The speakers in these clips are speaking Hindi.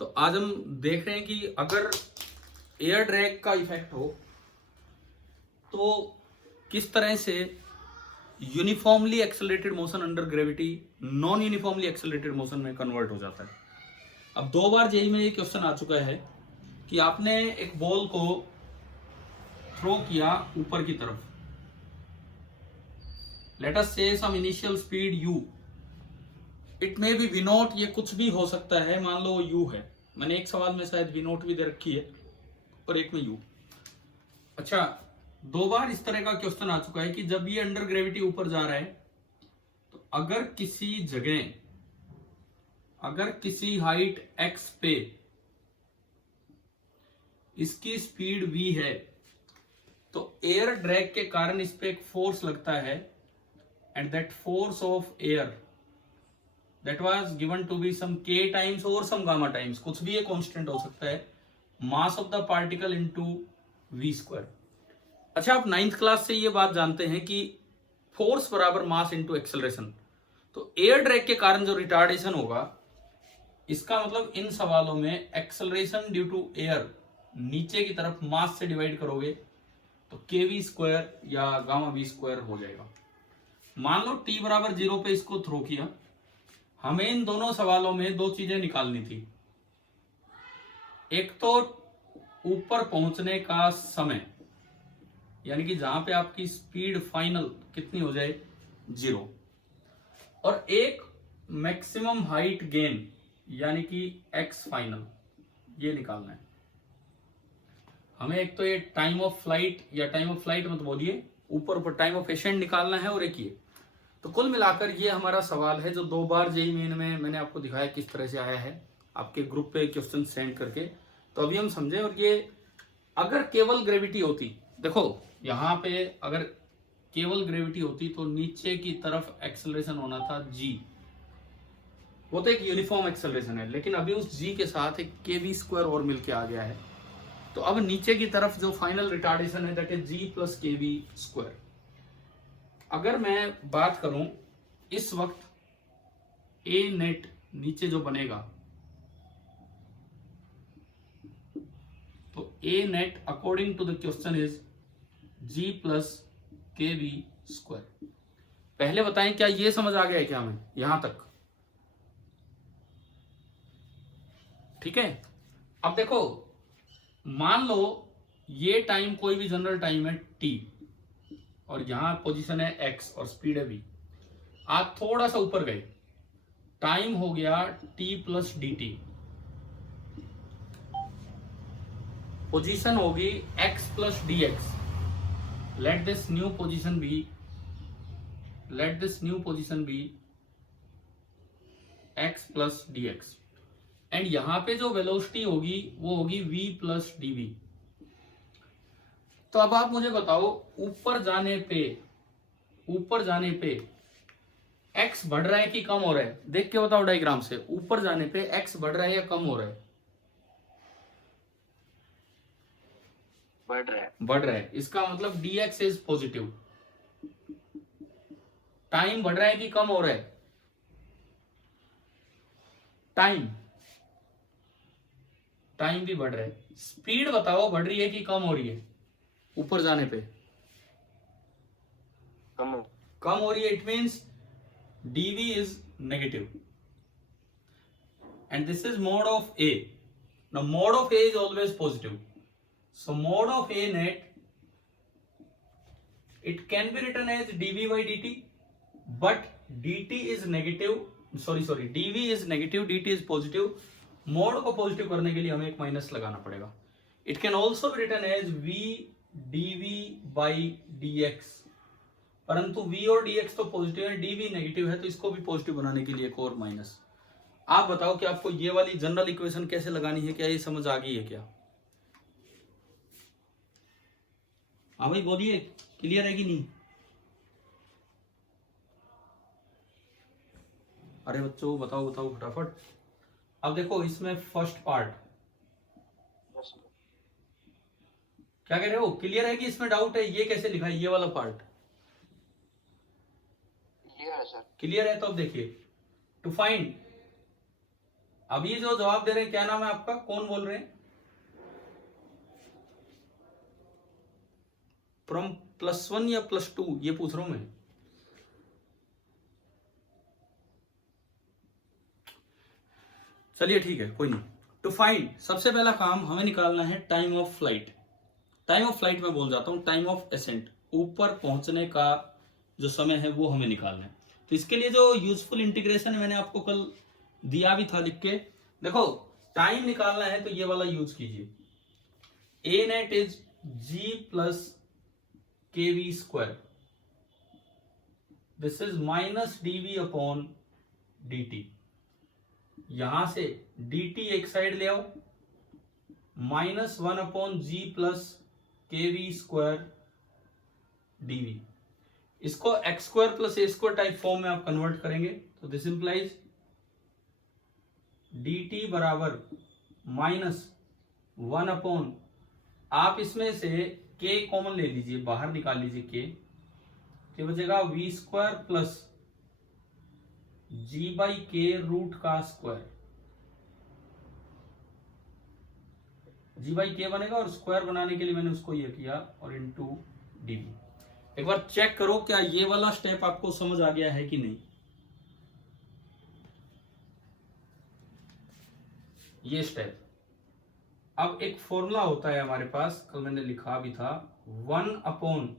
तो आज हम देख रहे हैं कि अगर एयर ड्रैग का इफेक्ट हो तो किस तरह से uniformly accelerated motion under gravity non uniformly accelerated motion में कन्वर्ट हो जाता है। अब 2 बार जेई में ये क्वेश्चन आ चुका है कि आपने एक बॉल को थ्रो किया ऊपर की तरफ, let us say some initial speed u, it may be v not, ये कुछ भी हो सकता है, मान लो u है। मैंने एक सवाल में शायद v नॉट भी दे रखी है और एक में u। अच्छा, 2 बार इस तरह का क्वेश्चन आ चुका है कि जब ये अंडर ग्रेविटी ऊपर जा रहा है तो अगर किसी जगह, अगर किसी हाइट x पे इसकी स्पीड v है तो एयर ड्रैग के कारण इस पे एक फोर्स लगता है, and that force of air that was given to be some k times और सम गामा टाइम्स, कुछ भी एक कांस्टेंट हो सकता है, mass of the particle into v square. अच्छा, आप 9th क्लास से ये बात जानते हैं कि फोर्स बराबर मास इनटू एक्सेलरेशन। तो एयर ड्रैग के कारण जो रिटार्डेशन होगा, इसका मतलब इन सवालों में एक्सेलरेशन ड्यू टू एयर नीचे की तरफ मास से डिवाइड करोगे तो kv स्क्वायर या गामा v स्क्वायर हो जाएगा। मान लो t बराबर 0 पे इसको थ्रो किया, हमें इन दोनों सवालों में 2 चीजें निकालनी थी। एक तो ऊपर पहुंचने का समय, यानी कि जहां पे आपकी स्पीड फाइनल कितनी हो जाए 0, और एक मैक्सिमम हाइट गेन यानी कि x फाइनल, ये निकालना है हमें। एक तो ये टाइम ऑफ फ्लाइट, या टाइम ऑफ फ्लाइट मत बोलिए, ऊपर टाइम ऑफ एसेंट निकालना है, और एक ये। तो कुल मिलाकर ये हमारा सवाल है जो 2 बार जेईई मेन में मैंने आपको दिखाया किस तरह से आया है, आपके ग्रुप पे क्वेश्चन सेंड करके। तो अभी हम समझे। और ये अगर केवल ग्रेविटी होती, देखो यहाँ पे अगर केवल ग्रेविटी होती तो नीचे की तरफ एक्सेलरेशन होना था g, वो तो एक यूनिफॉर्म एक्सेलरेशन है, लेकिन अभी उस g के साथ एक kv स्क्वायर और मिलके आ गया है। तो अब नीचे की तरफ जो फाइनल रिटार्डेशन है that is g plus kv square. अगर मैं बात करूं इस वक्त a नेट नीचे जो बनेगा, तो a net according to the question is g plus kv square. पहले बताएं क्या ये समझ आ गया है क्या हमें यहां तक? ठीक है। अब देखो, मान लो ये टाइम कोई भी जनरल टाइम है t, और यहां पोजीशन है x और स्पीड है v। आप थोड़ा सा ऊपर गए, टाइम हो गया t प्लस dt, पोजीशन होगी x plus dx। Let this new position be x plus dx, एंड यहां पे जो वेलोसिटी होगी वो होगी v प्लस dv। तो अब आप मुझे बताओ, ऊपर जाने पे x बढ़ रहा है कि कम हो रहा है? देख के बताओ डायग्राम से, ऊपर जाने पे x बढ़ रहा है या कम हो रहा है? बढ़ रहा है। इसका मतलब dx इज पॉजिटिव। टाइम बढ़ रहा है कि कम हो रहा है? टाइम भी बढ़ रहा है। स्पीड बताओ, बढ़ रही है कि कम हो रही है ऊपर जाने पे? कम हो रही है। It means dv is negative, and this is mode of a. Now mode of a is always positive, so mode of a net, it can be written as dv by dt, but dt is negative, sorry dv is negative, dt is positive। Mode को पॉजिटिव करने के लिए हमें एक माइनस लगाना पड़ेगा। It can also be written as v dv by dx, परंतु v और dx तो पॉजिटिव है, dv नेगेटिव है, तो इसको भी पॉजिटिव बनाने के लिए एक और माइनस। आप बताओ कि आपको ये वाली जनरल इक्वेशन कैसे लगानी है, क्या ये समझ आ गई है क्या? हाँ भाई बोलिए, क्लियर है कि नहीं? अरे बच्चों बताओ फटाफट। अब देखो इसमें फर्स्ट पार्ट क्या कह रहे हो, क्लियर है कि इसमें डाउट है? ये कैसे लिखा है ये वाला पार्ट? क्लियर है सर। क्लियर है। तो अब देखिए, टू फाइंड अभी जो जवाब दे रहे हैं क्या नाम है आपका, कौन बोल रहे हैं? फ्रॉम +1 या +2 ये पूछ रहा हूं मैं। चलिए ठीक है, कोई नहीं। टू फाइंड, सबसे पहला काम हमें निकालना है time of flight. Time of flight में बोल जाता हूं टाइम ऑफ एसेंट, ऊपर पहुंचने का जो समय है वो हमें निकालना है। तो इसके लिए जो यूजफुल इंटीग्रेशन मैंने आपको कल दिया भी था लिख के, देखो टाइम निकालना है तो ये वाला यूज कीजिए। A net is g plus k v square, this is minus d v upon d t. यहां से dt एक साइड ले आओ, -1 upon g plus k v square dv। इसको x square plus a square type form में आप कन्वर्ट करेंगे तो दिस इंप्लाइज dt बराबर -1 अपॉन, आप इसमें से k कॉमन ले लीजिए, बाहर निकाल लीजिए k बचेगा v square plus g by k root का स्क्वायर, जी बाई के बनेगा और स्क्वायर बनाने के लिए मैंने उसको ये किया और इनटू डीवी। एक बार चेक करो क्या ये वाला स्टेप आपको समझ आ गया है कि नहीं। ये स्टेप, अब एक फॉर्मूला होता है हमारे पास, कल मैंने लिखा भी था, 1 upon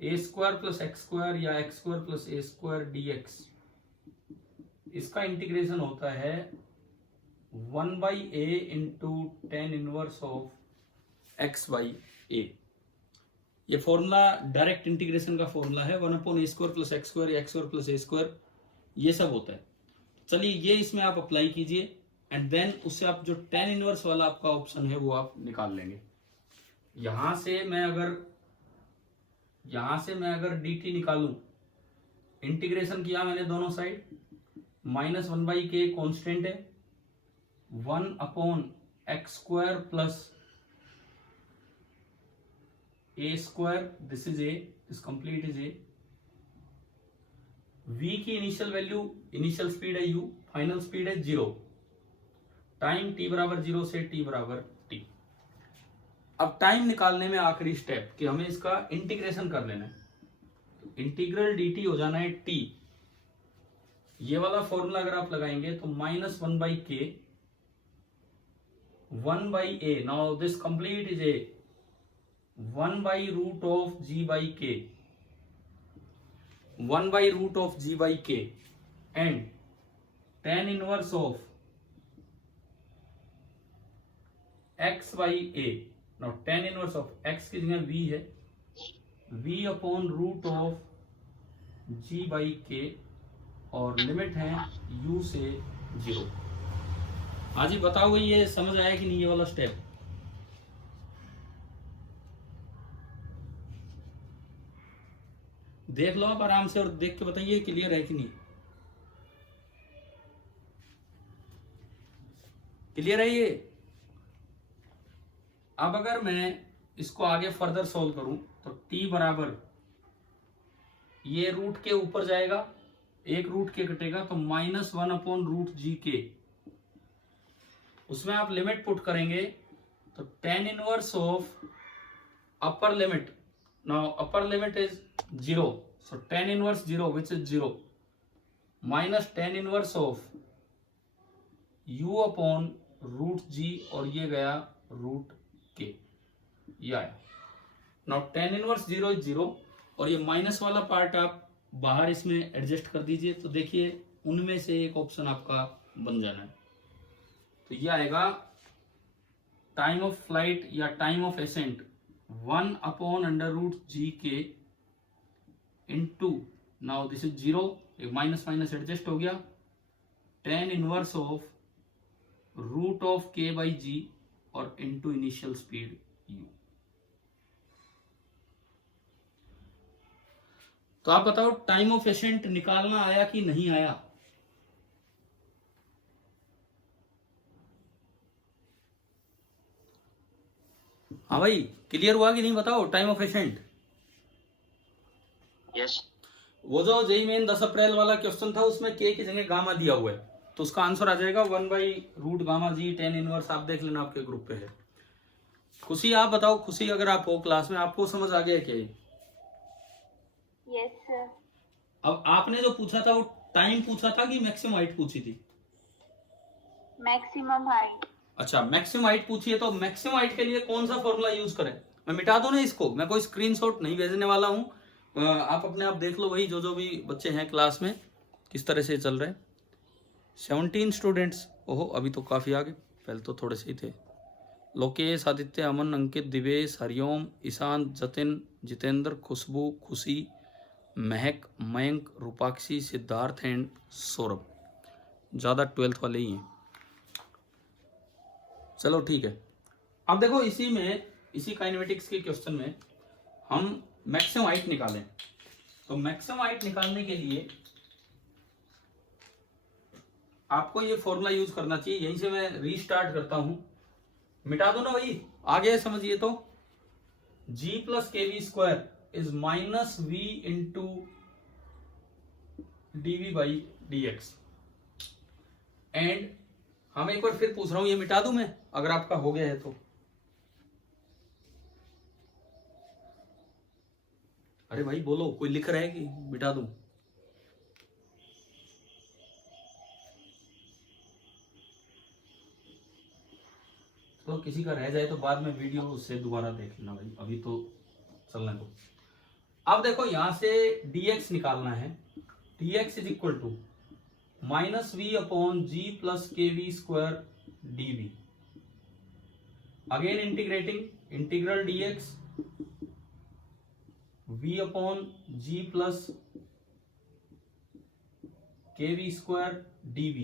a square plus x square या x square plus a square d x. इसका इंटीग्रेशन होता है 1 by a into tan inverse of x by a. ये फॉर्मूला डायरेक्ट इंटीग्रेशन का फॉर्मूला है, 1 upon a square plus x square, x square plus a square, ये सब होता है। चलिए ये इसमें आप अप्लाई कीजिए एंड देन उससे आप जो टेन इनवर्स वाला आपका ऑप्शन है वो आप निकाल लेंगे। यहां से मैं अगर dt निकालूं, इंटीग्रेशन किया मैंने दोनों साइड, -1 बाई के कॉन्स्टेंट है, 1 upon x square plus a square, this is a, this complete is A. v की इनिशियल वैल्यू, इनिशियल स्पीड है u, फाइनल स्पीड है 0, टाइम t बराबर 0 से t बराबर t। अब टाइम निकालने में आखिरी स्टेप कि हमें इसका इंटीग्रेशन कर लेना है, तो इंटीग्रल dt हो जाना है t। ये वाला फॉर्मूला अगर आप लगाएंगे तो -1 by k, 1 by a, now this complete is a, 1 by root of g by k, 1 by root of g by k and tan inverse of x by a. Now tan inverse of x की जगह v है, v upon root of g by k और लिमिट है u से 0। हाँ जी बताओ ये समझ आया कि नहीं ये वाला स्टेप? देख लो आप आराम से और देख के बताइए क्लियर है कि नहीं। क्लियर है ये? अब अगर मैं इसको आगे फर्दर सॉल्व करूं तो t बराबर, ये रूट के ऊपर जाएगा, एक रूट के कटेगा तो -1 अपॉन रूट जी के, उसमें आप लिमिट पुट करेंगे तो tan inverse of upper limit, now upper limit is 0, so tan inverse 0 which is 0 minus tan inverse of u upon root g और ये गया रूट के, ये आया। नाउ टेन इनवर्स 0 इज 0 और ये माइनस वाला पार्ट आप बाहर इसमें एडजस्ट कर दीजिए तो देखिए उनमें से एक ऑप्शन आपका बन जाना है। तो ये आएगा टाइम ऑफ फ्लाइट या time of ascent 1 upon under root g k into, now this is 0, एक माइनस माइनस एडजस्ट हो गया, tan inverse of root of k by g और इंटू इनिशियल स्पीड u। तो आप बताओ टाइम ऑफ एसेंट निकालना आया कि नहीं आया? हाँ भाई क्लियर हुआ कि नहीं बताओ टाइम ऑफ एसेंट? यस। वो जो जेई मेन 10 अप्रैल वाला क्वेश्चन था उसमें के की जगह गामा दिया हुआ है, तो तो उसका आंसर आ जाएगा 1/√G tan इनवर्स। आप देख लेना आपके ग्रुप पे है। खुशी आप बताओ, खुशी अगर आप हो क्लास में, आपको समझ आ गया क्या? Yes sir. अब आपने जो पूछा था वो टाइम पूछा था कि मैक्सिमम हाइट पूछी थी? Maximum height. अच्छा, मैक्सिमम हाइट पूछी है, तो मैक्सिमम हाइट के लिए कौन सा फॉर्मूला यूज करें? मैं मिटा दूं ना इसको, मैं कोई स्क्रीनशॉट नहीं भेजने वाला हूं, आप अपने आप देख लो वही जो भी बच्चे हैं क्लास में किस तरह से चल रहे हैं। 17 स्टूडेंट्स, ओहो अभी तो काफी आगे, पहले तो थोड़े से ही थे। लोकेश, आदित्य, अमन, अंकित, दिवेश, हरिओम, ईशान, जतिन, जितेंद्र, खुशबू, खुशी, महक, मयंक, रूपाक्षी, सिद्धार्थ एंड सौरभ। ज़्यादा 12th वाले ही हैं। चलो ठीक है। अब देखो इसी काइनेमेटिक्स के क्वेश्चन में हम मैक्सिमम हाइट निकालें, तो मैक्सिमम हाइट निकालने के लिए आपको ये फॉर्मूला यूज करना चाहिए। यहीं से मैं रीस्टार्ट करता हूं, मिटा दो ना वही, आगे समझिए तो G plus kv² is minus v into dv/dx। And हम एक बार फिर पूछ रहा हूं, ये मिटा दूं मैं अगर आपका हो गया है तो? अरे भाई बोलो, कोई लिख रहा है कि मिटा दूं? तो किसी का रह जाए तो बाद में वीडियो उससे दोबारा देख लेना भाई, अभी तो चलने दो। अब देखो यहां से dx निकालना है। dx is equal to -v/g plus kv² dv। Again integrating, integral dx v/g plus kv² dv।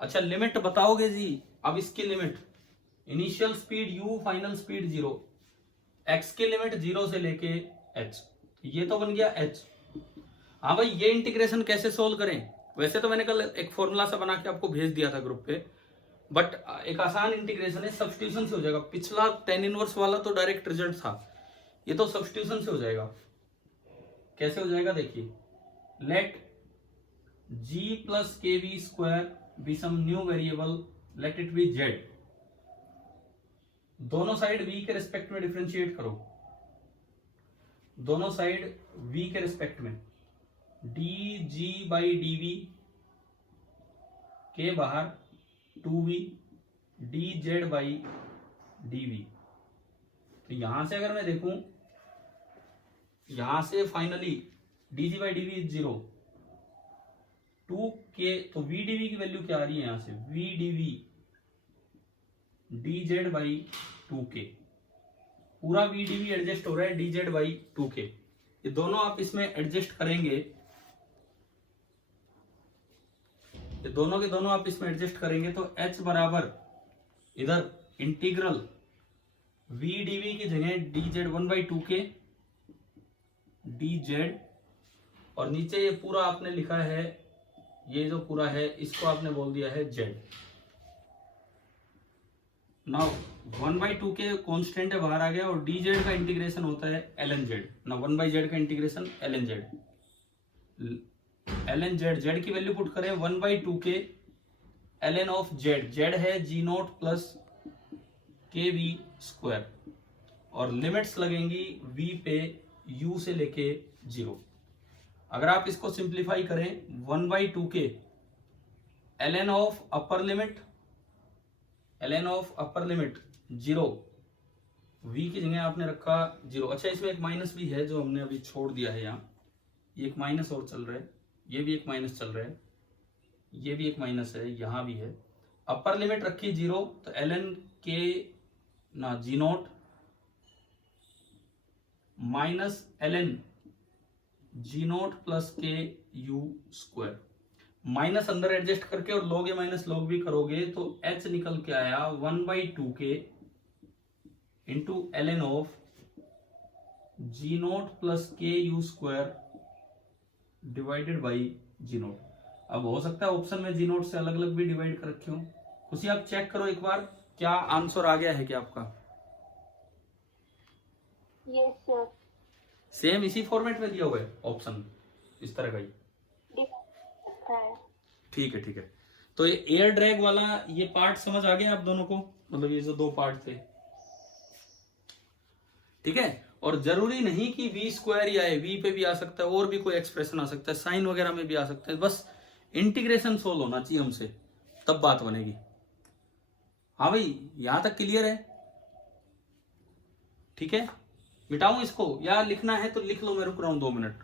अच्छा लिमिट बताओगे जी? अब इसकी limit, initial speed u, final speed 0, x की लिमिट 0 से लेके h, ये तो बन गया h। हाँ भाई, ये इंटीग्रेशन कैसे सोल्व करें? वैसे तो मैंने कल एक फॉर्मूला सा बना के आपको भेज दिया था ग्रुप पे, बट एक आसान इंटीग्रेशन है, सब्स्टिट्यूशन से हो जाएगा। पिछला tan इनवर्स वाला तो डायरेक्ट रिजल्ट था, ये तो सब्स्टिट्यूशन से हो जाएगा। कैसे हो जाएगा देखिए, let g plus kv² be some new variable, let it be z। दोनों साइड v के रिस्पेक्ट में डिफरेंशिएट करो, दोनों साइड v के रिस्पेक्ट में, dg/dv के बाहर 2v dz/dv। तो यहां से अगर मैं देखूं, यहां से फाइनली dg/dv इज 0, 2k, तो vdv की वैल्यू क्या आ रही है यहां से, vdv dz/2k। पूरा vdv एडजस्ट हो रहा है dz/2k। ये दोनों आप इसमें एडजस्ट करेंगे, ये दोनों के दोनों आप इसमें एडजस्ट करेंगे तो h बराबर इधर इंटीग्रल vdv की जगह dz/1/2k dz, और नीचे ये पूरा आपने लिखा है, ये जो पूरा है इसको आपने बोल दिया है z। नाउ 1/2k कॉन्स्टेंट है, बाहर आ गया, और dz का इंटीग्रेशन होता है ln z ना, 1/z का integration ln z। ln z, z की वैल्यू पुट करें 1/2k ln of z, z है g0 प्लस kv², और लिमिट्स लगेंगी v पे u से लेके 0। अगर आप इसको सिंप्लीफाई करें, 1/2k ln of upper limit, ln of upper limit 0, v की जगह आपने रखा 0। अच्छा इसमें एक माइनस भी है जो हमने अभी छोड़ दिया है, यहाँ ये एक माइनस और चल रहा है, ये भी एक माइनस चल रहा है, ये भी एक माइनस है, यहाँ भी है। अपर लिमिट रखी 0, तो ln k ना g0 minus ln g0 plus k u²। Minus अंदर एडजस्ट करके और लॉग या माइनस लॉग भी करोगे तो h निकल के आया 1/2k into ln of g0 plus k u² divided by g0। अब हो सकता है ऑप्शन में g0 से अलग अलग भी डिवाइड कर रखे हो। खुशी आप चेक करो एक बार, क्या आंसर आ गया है क्या आपका? Yes sir. सेम इसी फॉर्मेट में दिया हुआ है ऑप्शन, इस तरह का ही। है। ठीक है ठीक है। तो ये एयर ड्रैग वाला ये पार्ट समझ आ गया आप दोनों को, मतलब ये जो दो पार्ट थे, ठीक है। और जरूरी नहीं कि वी स्क्वायर ही आए, वी पे भी आ सकता है, और भी कोई एक्सप्रेशन आ सकता है, साइन वगैरह में भी आ सकता है, बस इंटीग्रेशन सोल्व होना चाहिए हमसे, तब बात बनेगी। हाँ भाई, यहां तक क्लियर है? ठीक है, मिटाऊं इसको या लिखना है तो लिख लो, मैं रुक रहा हूं 2 मिनट।